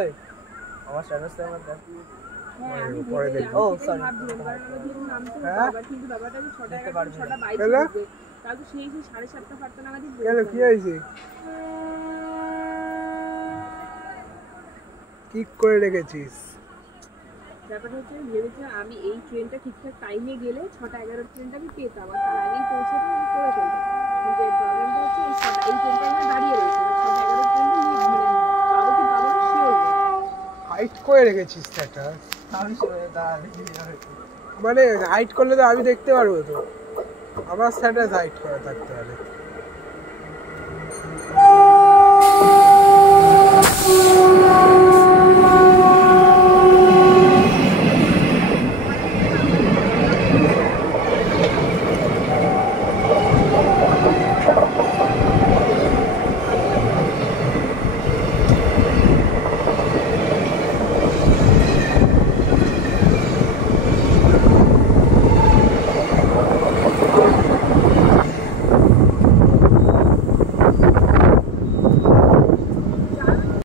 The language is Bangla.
এই আমার স্ট্যাটাসটা আমার দেখি। হ্যাঁ আমি পরে দেখব। ও সরি ভাবছিলাম কারণ আমাদের নামতে বাবা কিন্তু বাবাটা যে 6টা 6টা 22 হবে তাহলে সেই 7:30টা 8টা নাগাদই বলবে। কেন কি হইছে? কি করে রেখেছিস? ব্যাপারটা হচ্ছে ভেবেছিলাম আমি এই ট্রেনটা ঠিকঠাক টাইমে গেলে 6টা 11 ট্রেনটা আমি পেতাম আর তার আগেই পৌঁছাতাম আমি করে ফেলতাম। কিন্তু প্রবলেমটা হচ্ছে এই ট্রেনটা আমি দাঁড়িয়ে রয়েছে 6টা 11 ট্রেনটা মিস মানে পাবো কি পাবো না শিওর না। হাইট করে রেখেছিস স্ট্যাটাস? আমি মানে হাইট করলে তো আমি দেখতে পারবো তো। আমার স্ট্যাটাস হাইট করা থাকতে পারে।